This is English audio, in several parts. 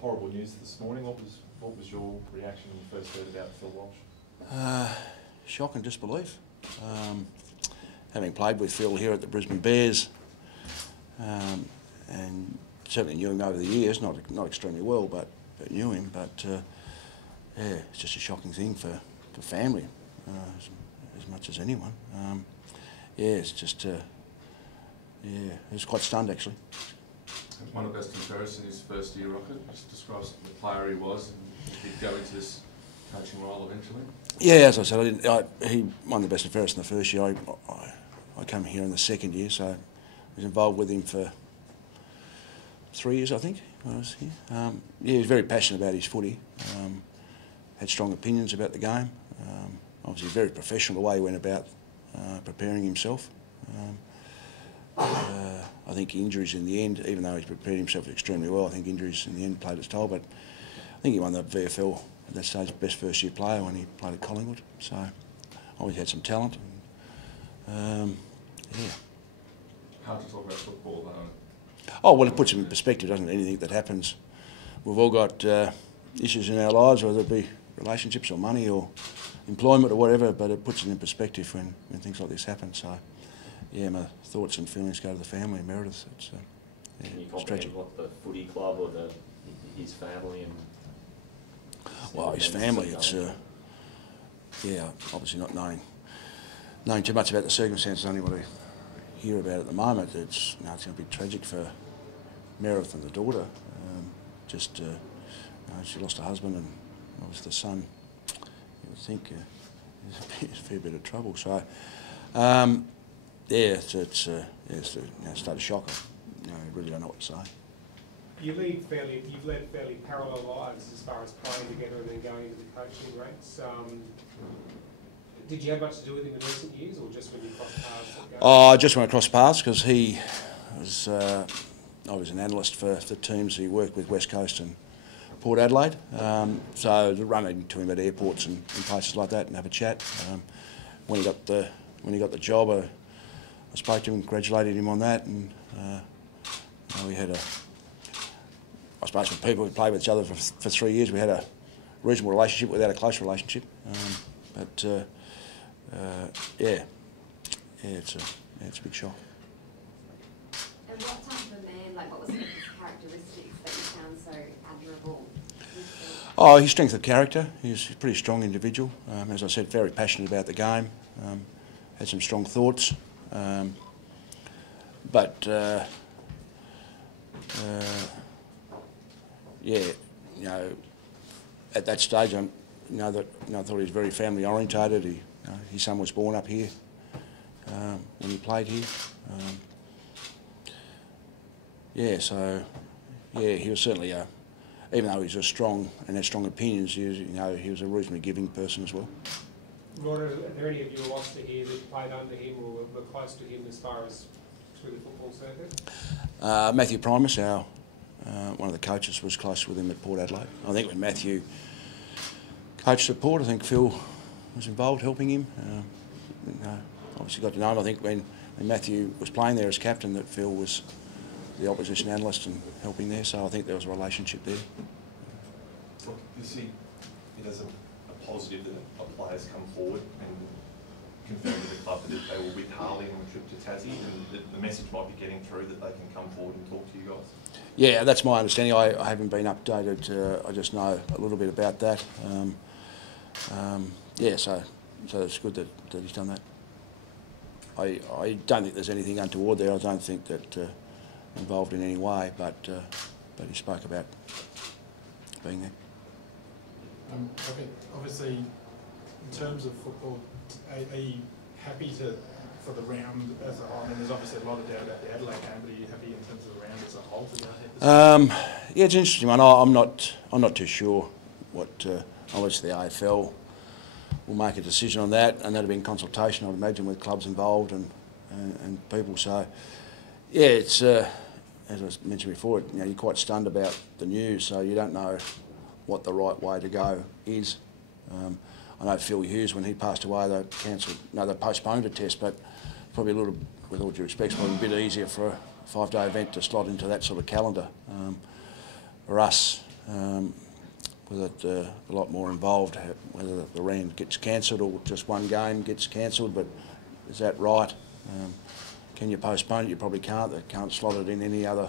horrible news this morning. What was your reaction when you first heard about Phil Walsh? Shock and disbelief. Having played with Phil here at the Brisbane Bears, and certainly knew him over the years, not extremely well, but knew him. But yeah, it's just a shocking thing for family, as much as anyone. Yeah, it's just yeah, it was quite stunned actually. One of the best in his first year rocket. Just describes the player he was, and if he'd go into this coaching role eventually. Yeah, as I said, he won the best and fairest in the first year. I came here in the second year, so I was involved with him for 3 years, I think, when I was here. Yeah, he was very passionate about his footy, had strong opinions about the game, obviously very professional the way he went about preparing himself. I think injuries in the end, even though he's prepared himself extremely well, I think injuries in the end played its toll, but I think he won the VFL at that stage best first year player when he played at Collingwood, so always had some talent. Yeah. Hard to talk about football though. Oh, well, it puts it in perspective, doesn't it? Anything that happens, we've all got issues in our lives, whether it be relationships or money or employment or whatever, but it puts it in perspective when things like this happen. So, yeah, my thoughts and feelings go to the family, Meredith. It's yeah, Can you comprehend what the footy club or his family and... Well, his family, it's yeah, obviously not knowing too much about the circumstances, only what I hear about at the moment. It's it's going to be tragic for Meredith and the daughter. She lost her husband and obviously the son. You would think there's a fair bit of trouble. So yeah, it's a state of shock. I really don't know what to say. You've led fairly parallel lives as far as playing together and then going into the coaching ranks. Did you have much to do with him in recent years, or just when you crossed paths? Oh, just when I crossed paths, because he was. I was an analyst for the teams he worked with, West Coast and Port Adelaide. So to run into him at airports and places like that and have a chat. When he got the job, I spoke to him, congratulated him on that, and we had I suppose with people who played with each other for 3 years, we had a reasonable relationship without a close relationship. Yeah, it's a big shock. And what type of a man, what was his characteristics that you found so admirable? Oh, his strength of character. He's a pretty strong individual. As I said, very passionate about the game. Had some strong thoughts. Yeah, at that stage, I thought he was very family orientated. His son was born up here when he played here. He was certainly even though he was strong and had strong opinions, he was a reasonably giving person as well. Rod, are there any of your roster here that played under him or were close to him as far as through the football circuit? Matthew Primus, one of the coaches, was close with him at Port Adelaide. I think when Matthew coached at Port, I think Phil was involved helping him. Obviously got to know him. I think when Matthew was playing there as captain, that Phil was the opposition analyst and helping there, so I think there was a relationship there. Look, you see it as a positive that players come forward and confirm to the club that they will be with Harley on a trip to Tassie, and the message might be getting through that they can come forward and talk to you guys? Yeah, that's my understanding. I haven't been updated. I just know a little bit about that. Yeah, so it's good that he's done that. I don't think there's anything untoward there. I don't think that involved in any way, but he spoke about being there. Okay, obviously, in terms of football, are you happy for the round as a whole? I mean, there's obviously a lot of doubt about the Adelaide game, but are you happy in terms of the round as a whole? Yeah, it's an interesting one. I'm not too sure what. Obviously, the AFL will make a decision on that, and that'll be in consultation, I'd imagine, with clubs involved and people. So, yeah, it's as I mentioned before, you're quite stunned about the news, so you don't know what the right way to go is. I know Phil Hughes, when he passed away, they postponed a test, but probably a little, with all due respect, probably a bit easier for a 5-day event to slot into that sort of calendar. For us, with it a lot more involved, whether the round gets cancelled or just one game gets cancelled, but is that right? Can you postpone it? You probably can't. They can't slot it in any other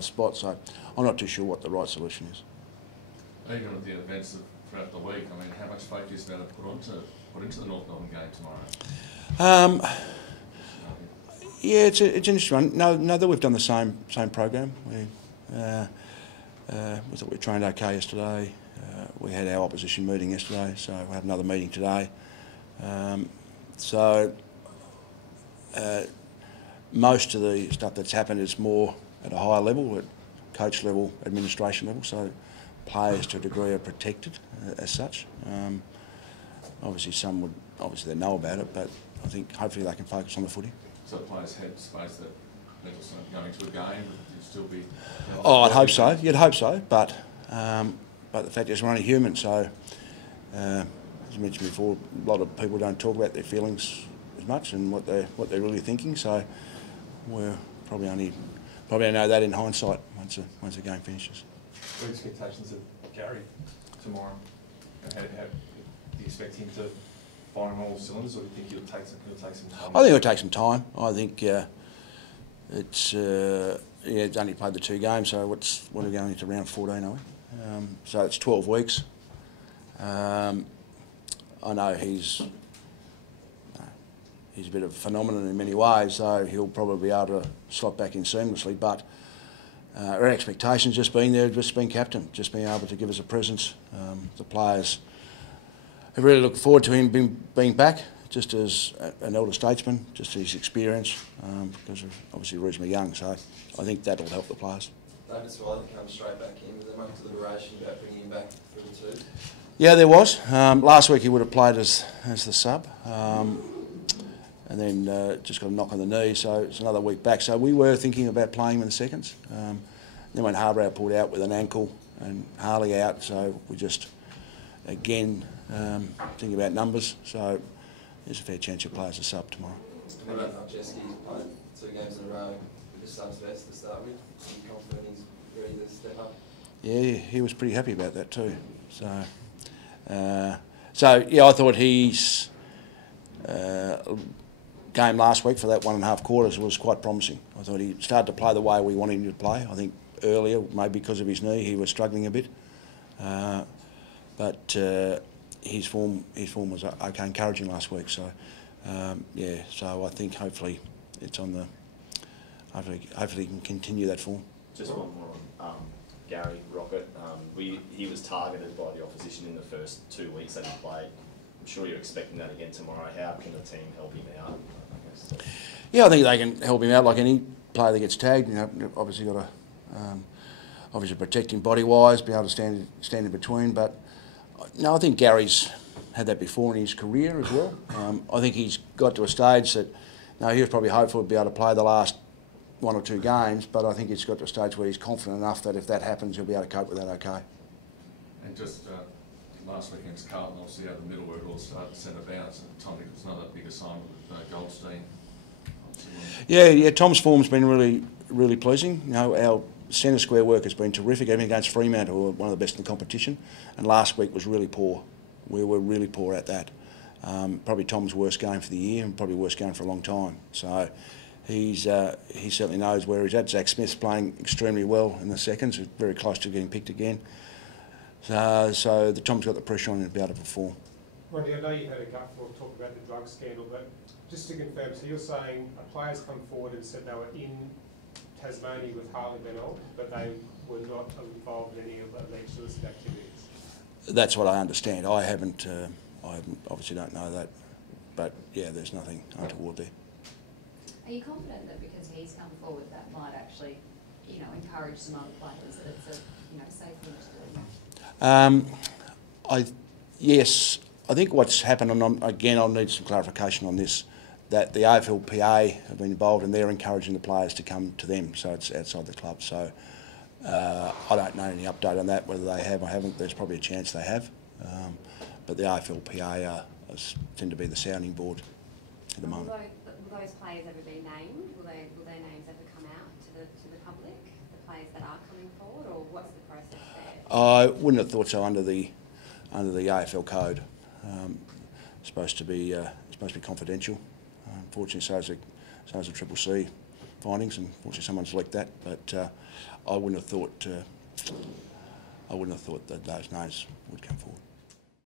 spot, so I'm not too sure what the right solution is. Even with the events throughout the week, I mean, how much focus now to put into the North Melbourne game tomorrow? Yeah, it's an interesting one. No, that we've done the same program. We thought we trained okay yesterday. We had our opposition meeting yesterday, so we have another meeting today. Most of the stuff that's happened is more at a higher level, at coach level, administration level, so players to a degree are protected as such. Obviously they know about it, but I think hopefully they can focus on the footy. So players had space that going to a game would still be... Oh, I'd hope so. You'd hope so, but the fact is we're only human, so as I mentioned before, a lot of people don't talk about their feelings as much and what they're really thinking, so we're probably only know that in hindsight once the game finishes. What are expectations of Gary tomorrow? Do you expect him to fire on all cylinders, or do you think he'll take some time? I think it'll take some time. I think it's only played the 2 games, so what are we going into round 14, are we? So it's 12 weeks. I know he's a bit of a phenomenon in many ways, so he'll probably be able to slot back in seamlessly, but our expectations just being there, just being captain, just being able to give us a presence. The players have really looked forward to him being back, just as an elder statesman, just his experience, because of obviously reasonably young, so I think that'll help the players. David Swiley comes straight back in. Was there much deliberation about bringing him back for the 2? Yeah, there was. Last week he would have played as the sub, and then just got a knock on the knee, so it's another week back. So we were thinking about playing him in the seconds. Then when Harbrow pulled out with an ankle and Harley out, so we just, again, thinking about numbers. So there's a fair chance he'll play as a sub tomorrow. What about Jeske? He's played 2 games in a row with the subs best to start with. Are you confident he's ready to step up? Yeah, he was pretty happy about that too. So yeah, I thought his game last week for that 1.5 quarters was quite promising. I thought he started to play the way we wanted him to play. I think earlier, maybe because of his knee, he was struggling a bit, but his form was okay, encouraging last week. So yeah, so I think hopefully it's on the. Hopefully he can continue that form. Just one more on Gary Rocket. He was targeted by the opposition in the first 2 weeks that he played. I'm sure you're expecting that again tomorrow. How can the team help him out, I guess? Yeah, I think they can help him out like any player that gets tagged. Obviously got to obviously protect him body-wise, be able to stand in between. But no, I think Gary's had that before in his career as well. I think he's got to a stage that he was probably hopeful to be able to play the last 1 or 2 games, but I think he's got to a stage where he's confident enough that if that happens, he'll be able to cope with that okay. And just last week against Carlton, obviously out of the middle where it all started to centre bounce, and Tom Nichols another big assignment with Goldstein. Yeah, Tom's form's been really pleasing. Our centre square work has been terrific, even against Fremantle, who are one of the best in the competition, and last week was really poor. We were really poor at that. Probably Tom's worst game for the year, and probably worst game for a long time. So he certainly knows where he's at. Zach Smith's playing extremely well in the seconds, very close to getting picked again. So the Tom's got the pressure on him to be able to perform. Rodney, I know you've had a gutful talk about the drug scandal, but just to confirm, so you're saying players come forward and said they were in Tasmania with Harley Bennell, but they were not involved in any of the alleged illicit activities? That's what I understand. I haven't obviously don't know that, but yeah, there's nothing untoward there. Are you confident that because he's come forward that might actually, encourage some other players that it's a safe thing to do? Yes, I think what's happened, and again I'll need some clarification on this, that the AFLPA have been involved and they're encouraging the players to come to them, so it's outside the club. So I don't know any update on that, whether they have or haven't. There's probably a chance they have, but the AFLPA tend to be the sounding board at the moment. Will those players ever be named? Will their names ever come out to the public, the players that are coming forward, or what's the process there? I wouldn't have thought so under the AFL code. Supposed to be confidential. Unfortunately, so is the Triple C findings, and unfortunately, someone's leaked that. But I wouldn't have thought that those names would come forward.